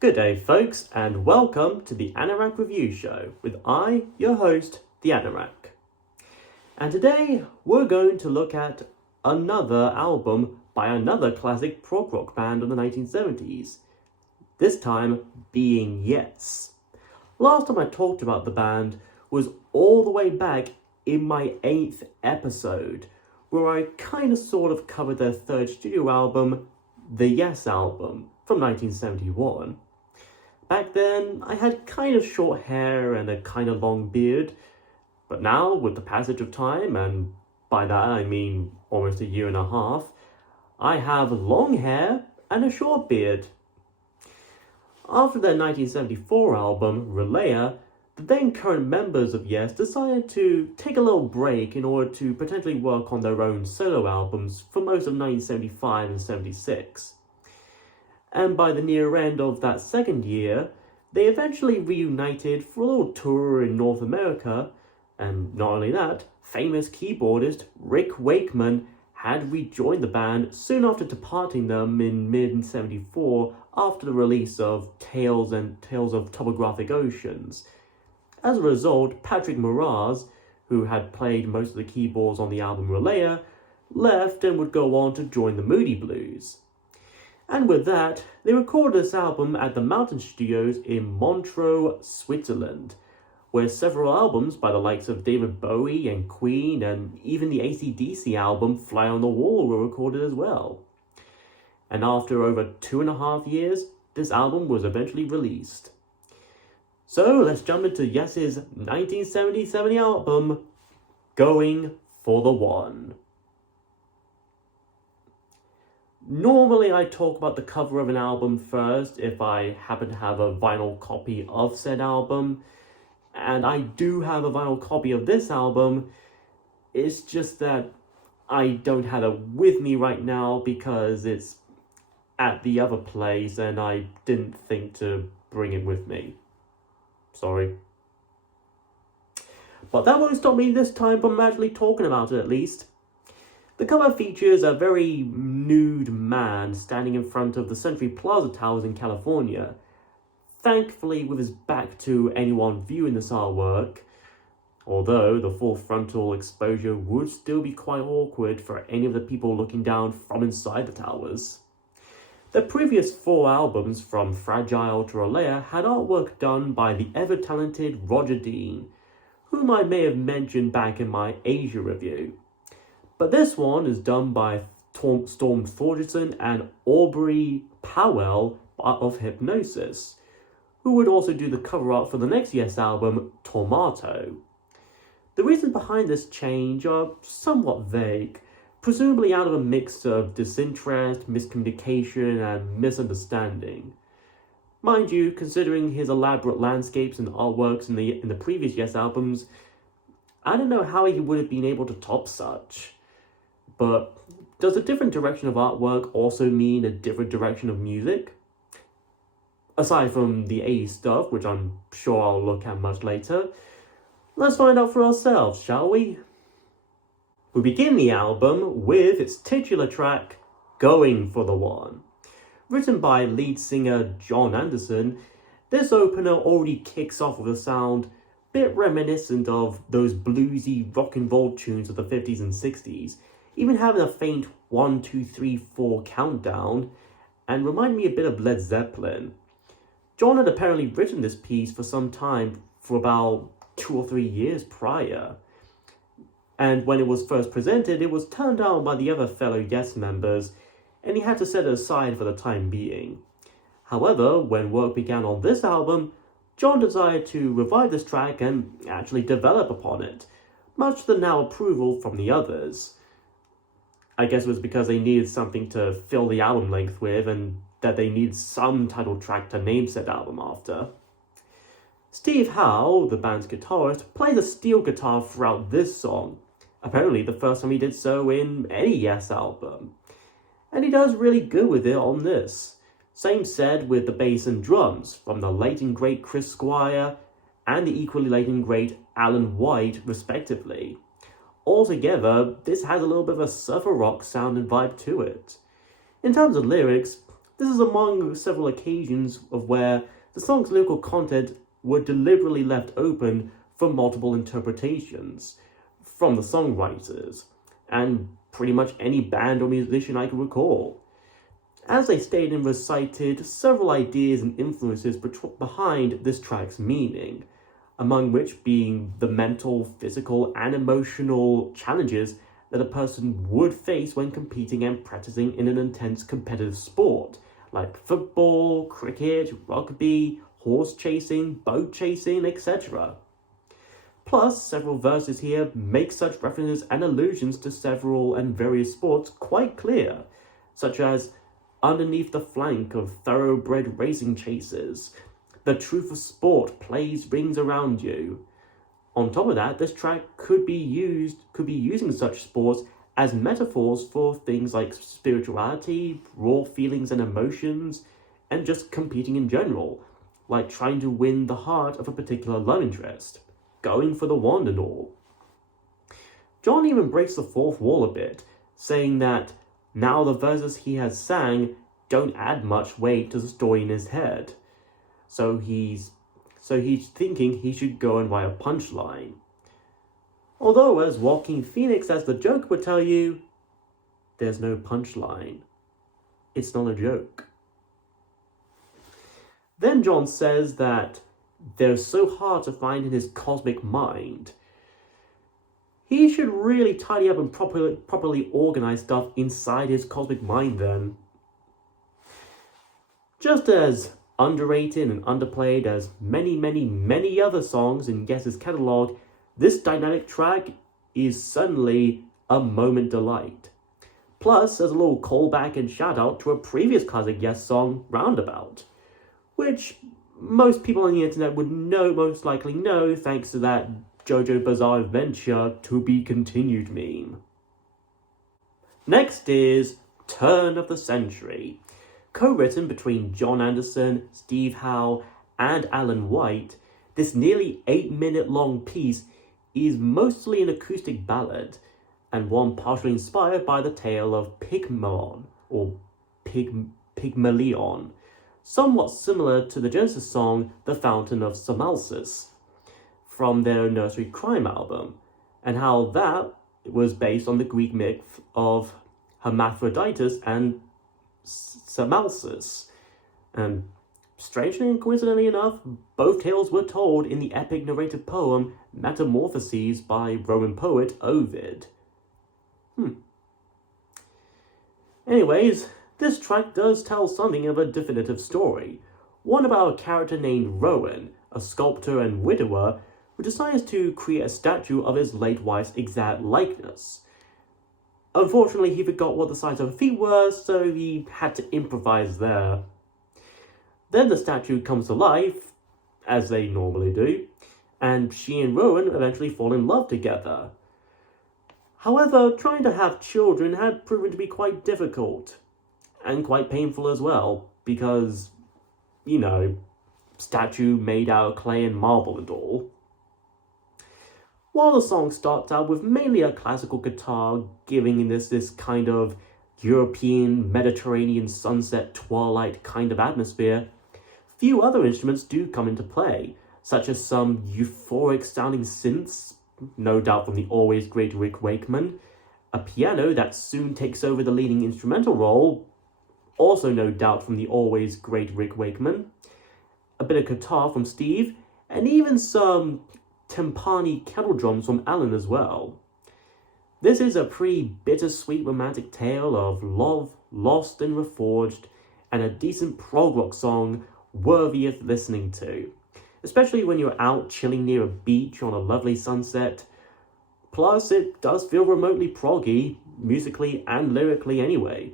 Good day, folks, and welcome to the Anorak Review Show with I, your host, the Anorak. And today we're going to look at another album by another classic prog rock band of the 1970s, this time being Yes. Last time I talked about the band was all the way back in my 8th episode, where I kind of covered their third studio album, the Yes album, from 1971. Back then, I had kind of short hair and a kind of long beard, but now, with the passage of time, and by that I mean almost a year and a half, I have long hair and a short beard. After their 1974 album, Relaya, the then current members of Yes decided to take a little break in order to potentially work on their own solo albums for most of 1975 and 76. And by the near end of that second year, they eventually reunited for a little tour in North America, and not only that, famous keyboardist Rick Wakeman had rejoined the band soon after departing them in mid-74 after the release of Tales of Topographic Oceans. As a result, Patrick Moraz, who had played most of the keyboards on the album Relaya, left and would go on to join the Moody Blues. And with that, they recorded this album at the Mountain Studios in Montreux, Switzerland, where several albums by the likes of David Bowie and Queen and even the AC/DC album Fly on the Wall were recorded as well. And after over 2.5 years, this album was eventually released. So let's jump into Yes's 1977 album, Going for the One. Normally I talk about the cover of an album first if I happen to have a vinyl copy of said album, and I do have a vinyl copy of this album. It's just that I don't have it with me right now because it's at the other place and I didn't think to bring it with me. Sorry. But that won't stop me this time from actually talking about it, at least. The cover features a very nude man standing in front of the Century Plaza Towers in California, thankfully with his back to anyone viewing this artwork, although the full frontal exposure would still be quite awkward for any of the people looking down from inside the towers. The previous 4 albums, from Fragile to Relaya, had artwork done by the ever-talented Roger Dean, whom I may have mentioned back in my Asia review. But this one is done by Storm Thorgerson and Aubrey Powell of Hypnosis, who would also do the cover art for the next Yes album, Tomato. The reasons behind this change are somewhat vague, presumably out of a mix of disinterest, miscommunication, and misunderstanding. Mind you, considering his elaborate landscapes and artworks in the previous Yes albums, I don't know how he would have been able to top such. But does a different direction of artwork also mean a different direction of music? Aside from the 80s stuff, which I'm sure I'll look at much later, let's find out for ourselves, shall we? We begin the album with its titular track, Going for the One. Written by lead singer John Anderson, this opener already kicks off with a sound a bit reminiscent of those bluesy rock and roll tunes of the 50s and 60s, even having a faint 1, 2, 3, 4 countdown, and remind me a bit of Led Zeppelin. John had apparently written this piece for some time, for about 2 or 3 years prior. And when it was first presented, it was turned down by the other fellow Yes members, and he had to set it aside for the time being. However, when work began on this album, John decided to revive this track and actually develop upon it, much to the now approval from the others. I guess it was because they needed something to fill the album length with, and that they needed some title track to name said album after. Steve Howe, the band's guitarist, plays a steel guitar throughout this song, apparently the first time he did so in any Yes album. And he does really good with it on this. Same said with the bass and drums, from the late and great Chris Squire and the equally late and great Alan White, respectively. Altogether, this has a little bit of a surfer rock sound and vibe to it. In terms of lyrics, This is among several occasions of where the song's lyrical content were deliberately left open for multiple interpretations from the songwriters, and pretty much any band or musician I can recall. As they stated and recited several ideas and influences behind this track's meaning, among which being the mental, physical, and emotional challenges that a person would face when competing and practicing in an intense competitive sport, like football, cricket, rugby, horse chasing, boat chasing, etc. Plus, several verses here make such references and allusions to several and various sports quite clear, such as underneath the flank of thoroughbred racing chasers, the truth of sport plays rings around you. On top of that, this track could be using such sports as metaphors for things like spirituality, raw feelings and emotions, and just competing in general, like trying to win the heart of a particular love interest, going for the wand and all. John even breaks the fourth wall a bit, saying that now the verses he has sang don't add much weight to the story in his head. So he's thinking he should go and write a punchline. Although, as Joaquin Phoenix as the joke would tell you, there's no punchline. It's not a joke. Then John says that they're so hard to find in his cosmic mind. He should really tidy up and properly organize stuff inside his cosmic mind then. Just as underrated and underplayed as many other songs in Guess's catalogue, this dynamic track is suddenly a moment delight. Plus, as a little callback and shout out to a previous classic Yes song, Roundabout, which most people on the internet would most likely know thanks to that JoJo Bizarre Adventure to be continued meme. Next is Turn of the Century. Co-written between John Anderson, Steve Howe, and Alan White, this nearly 8-minute long piece is mostly an acoustic ballad, and one partially inspired by the tale of Pygmalion, somewhat similar to the Genesis song The Fountain of Samalsis, from their Nursery Crime album, and how that was based on the Greek myth of Hermaphroditus and Samalsis. And strangely and coincidentally enough, both tales were told in the epic narrated poem Metamorphoses by Roman poet Ovid. Anyways, this track does tell something of a definitive story. One about a character named Rowan, a sculptor and widower, who decides to create a statue of his late wife's exact likeness. Unfortunately, he forgot what the size of her feet were, so he had to improvise there. Then the statue comes to life, as they normally do, and she and Rowan eventually fall in love together. However, trying to have children had proven to be quite difficult, and quite painful as well, because, statue made out of clay and marble and all. While the song starts out with mainly a classical guitar, giving this kind of European, Mediterranean sunset twilight kind of atmosphere, few other instruments do come into play, such as some euphoric sounding synths, no doubt from the always great Rick Wakeman, a piano that soon takes over the leading instrumental role, also no doubt from the always great Rick Wakeman, a bit of guitar from Steve, and even some timpani kettle drums from Alan as well. This is a pretty bittersweet romantic tale of love lost and reforged, and a decent prog rock song worthy of listening to, especially when you're out chilling near a beach on a lovely sunset. Plus, it does feel remotely proggy, musically and lyrically anyway.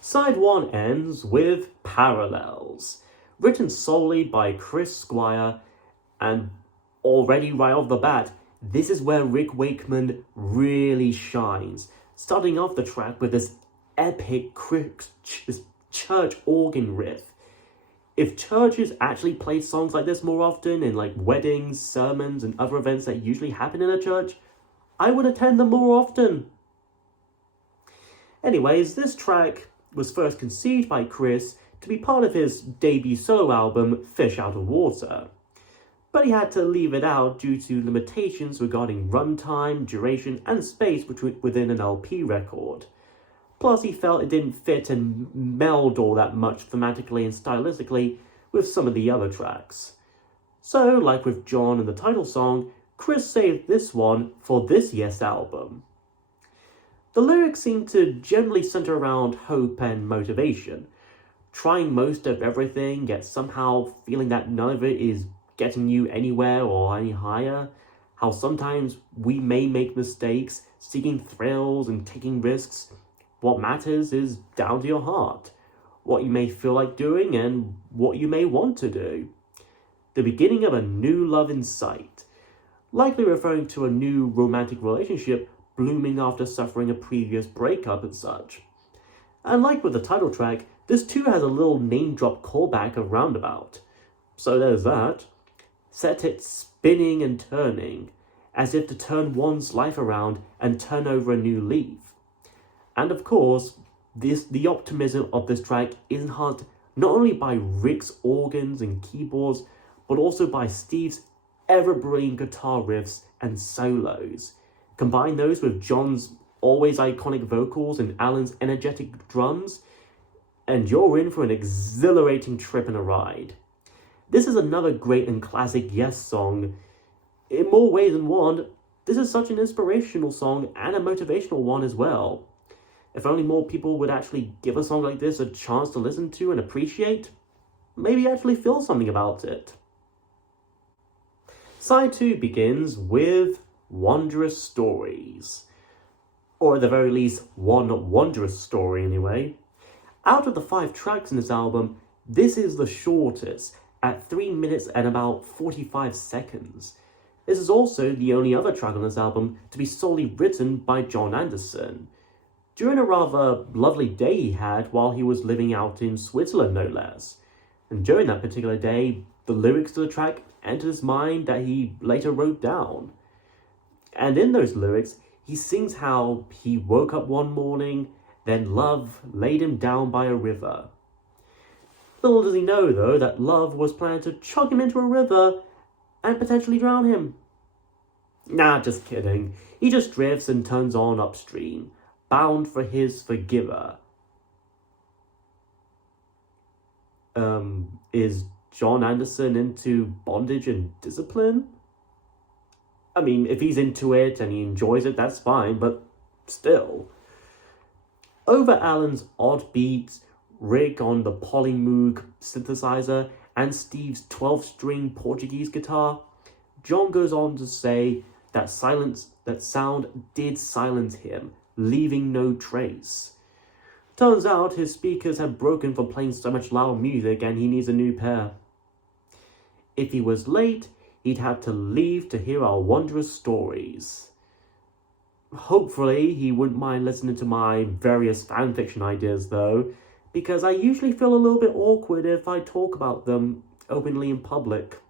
Side 1 ends with Parallels, written solely by Chris Squire, and already right off the bat, this is where Rick Wakeman really shines, starting off the track with this epic this church organ riff. If churches actually played songs like this more often in weddings, sermons, and other events that usually happen in a church, I would attend them more often. Anyways, this track was first conceived by Chris to be part of his debut solo album, Fish Out of Water. But he had to leave it out due to limitations regarding runtime, duration, and space within an LP record. Plus, he felt it didn't fit and meld all that much thematically and stylistically with some of the other tracks. So, like with John and the title song, Chris saved this one for this Yes album. The lyrics seem to generally center around hope and motivation, trying most of everything, yet somehow feeling that none of it is getting you anywhere or any higher, how sometimes we may make mistakes, seeking thrills and taking risks. What matters is down to your heart, what you may feel like doing and what you may want to do. The beginning of a new love in sight, likely referring to a new romantic relationship blooming after suffering a previous breakup and such. And like with the title track, this too has a little name drop callback of Roundabout. So there's that. Set it spinning and turning, as if to turn one's life around and turn over a new leaf. And of course, the optimism of this track is enhanced not only by Rick's organs and keyboards, but also by Steve's ever-brilliant guitar riffs and solos. Combine those with John's always iconic vocals and Alan's energetic drums, and you're in for an exhilarating trip and a ride. This is another great and classic Yes song. In more ways than one, this is such an inspirational song and a motivational one as well. If only more people would actually give a song like this a chance to listen to and appreciate, maybe actually feel something about it. Side 2 begins with Wondrous Stories. Or at the very least, one wondrous story anyway. Out of the 5 tracks in this album, this is the shortest, at 3 minutes and about 45 seconds. This is also the only other track on this album to be solely written by John Anderson, during a rather lovely day he had while he was living out in Switzerland, no less. And during that particular day, the lyrics to the track entered his mind that he later wrote down. And in those lyrics, he sings how he woke up one morning, then love laid him down by a river. Little does he know, though, that love was planning to chuck him into a river and potentially drown him. Nah, just kidding. He just drifts and turns on upstream, bound for his forgiver. Is John Anderson into bondage and discipline? I mean, if he's into it and he enjoys it, that's fine, but still. Over Alan's odd beats, Rick on the Polymoog synthesizer, and Steve's 12-string Portuguese guitar, John goes on to say that sound did silence him, leaving no trace. Turns out his speakers had broken from playing so much loud music and he needs a new pair. If he was late, he'd have to leave to hear our wondrous stories. Hopefully, he wouldn't mind listening to my various fanfiction ideas though, because I usually feel a little bit awkward if I talk about them openly in public.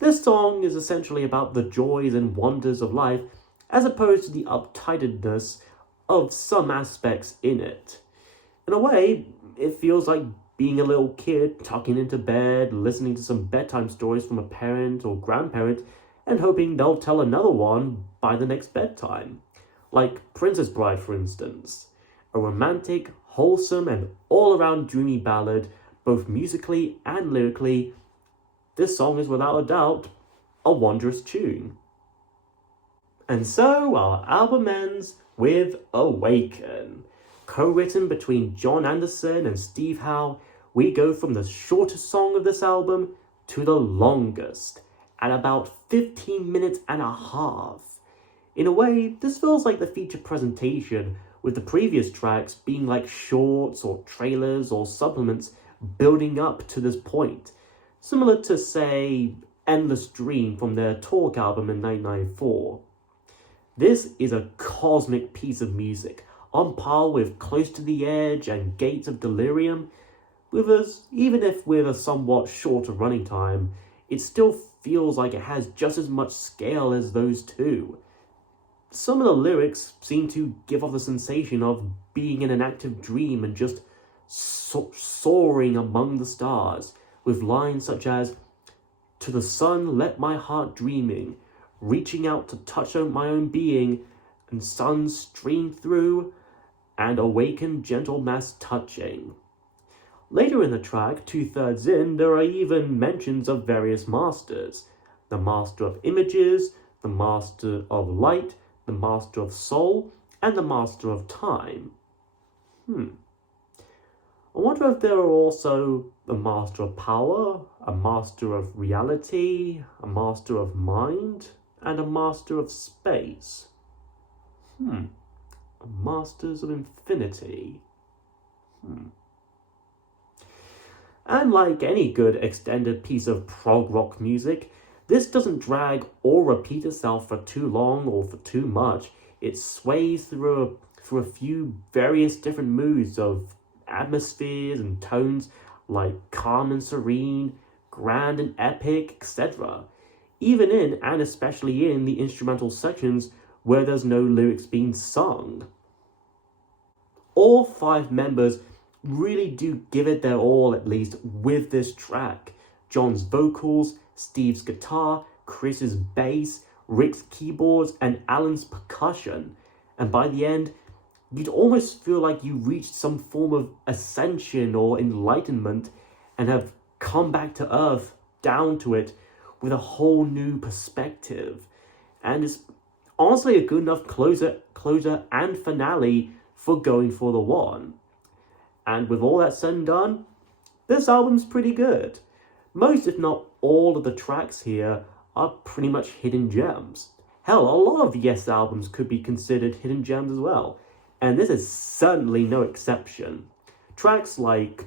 This song is essentially about the joys and wonders of life, as opposed to the uptightedness of some aspects in it. In a way, it feels like being a little kid tucking into bed, listening to some bedtime stories from a parent or grandparent, and hoping they'll tell another one by the next bedtime. Like Princess Bride, for instance. A romantic, wholesome, and all-around dreamy ballad, both musically and lyrically. This song is without a doubt a wondrous tune. And so our album ends with Awaken. Co-written between John Anderson and Steve Howe, we go from the shortest song of this album to the longest, at about 15 minutes and a half. In a way, this feels like the feature presentation, with the previous tracks being like shorts or trailers or supplements building up to this point, similar to, say, Endless Dream from their Talk album in 1994. This is a cosmic piece of music, on par with Close to the Edge and Gates of Delirium. Even if with a somewhat shorter running time, it still feels like it has just as much scale as those two. Some of the lyrics seem to give off the sensation of being in an active dream and just soaring among the stars, with lines such as, "To the sun let my heart dreaming, reaching out to touch on my own being, and suns stream through, and awaken gentle mass touching." Later in the track, 2/3 in, there are even mentions of various masters. The master of images, the master of light, the master of soul, and the master of time. I wonder if there are also a master of power, a master of reality, a master of mind, and a master of space. Masters of infinity. And like any good extended piece of prog rock music, this doesn't drag or repeat itself for too long or for too much. It sways through a few various different moods of atmospheres and tones, like calm and serene, grand and epic, etc. Even in, and especially in, the instrumental sections where there's no lyrics being sung. All 5 members really do give it their all, at least, with this track. John's vocals, Steve's guitar, Chris's bass, Rick's keyboards, and Alan's percussion. And by the end, you'd almost feel like you reached some form of ascension or enlightenment and have come back to Earth, down to it, with a whole new perspective. And it's honestly a good enough closer and finale for Going for the One. And with all that said and done, this album's pretty good. Most, if not all, of the tracks here are pretty much hidden gems. Hell, a lot of Yes albums could be considered hidden gems as well, and this is certainly no exception. Tracks like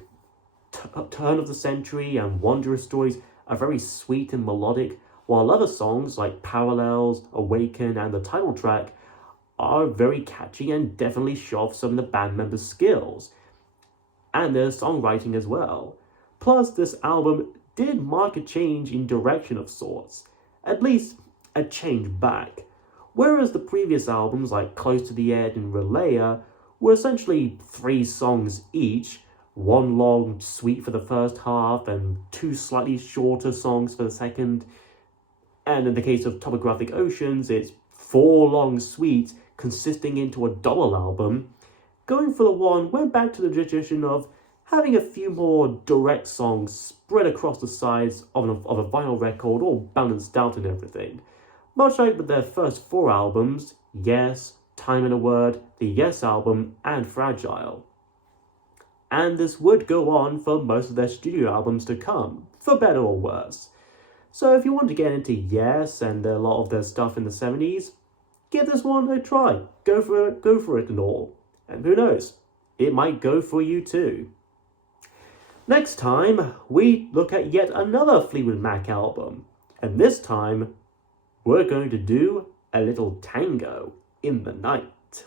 Turn of the Century and Wondrous Stories are very sweet and melodic, while other songs like Parallels, Awaken, and the title track are very catchy and definitely show off some of the band members' skills, and their songwriting as well. Plus, this album did mark a change in direction of sorts, at least a change back. Whereas the previous albums like Close to the Edge and Relaya were essentially 3 songs each, one long suite for the first half and 2 slightly shorter songs for the second. And in the case of Topographic Oceans, it's 4 long suites consisting into a double album. Going for the One went back to the tradition of having a few more direct songs spread across the sides of a vinyl record, all balanced out and everything. Much like with their first 4 albums, Yes, Time and a Word, the Yes album, and Fragile. And this would go on for most of their studio albums to come, for better or worse. So if you want to get into Yes and a lot of their stuff in the 70s, give this one a try. Go for it and all. And who knows, it might go for you too. Next time, we look at yet another Fleetwood Mac album. And this time, we're going to do a little tango in the night.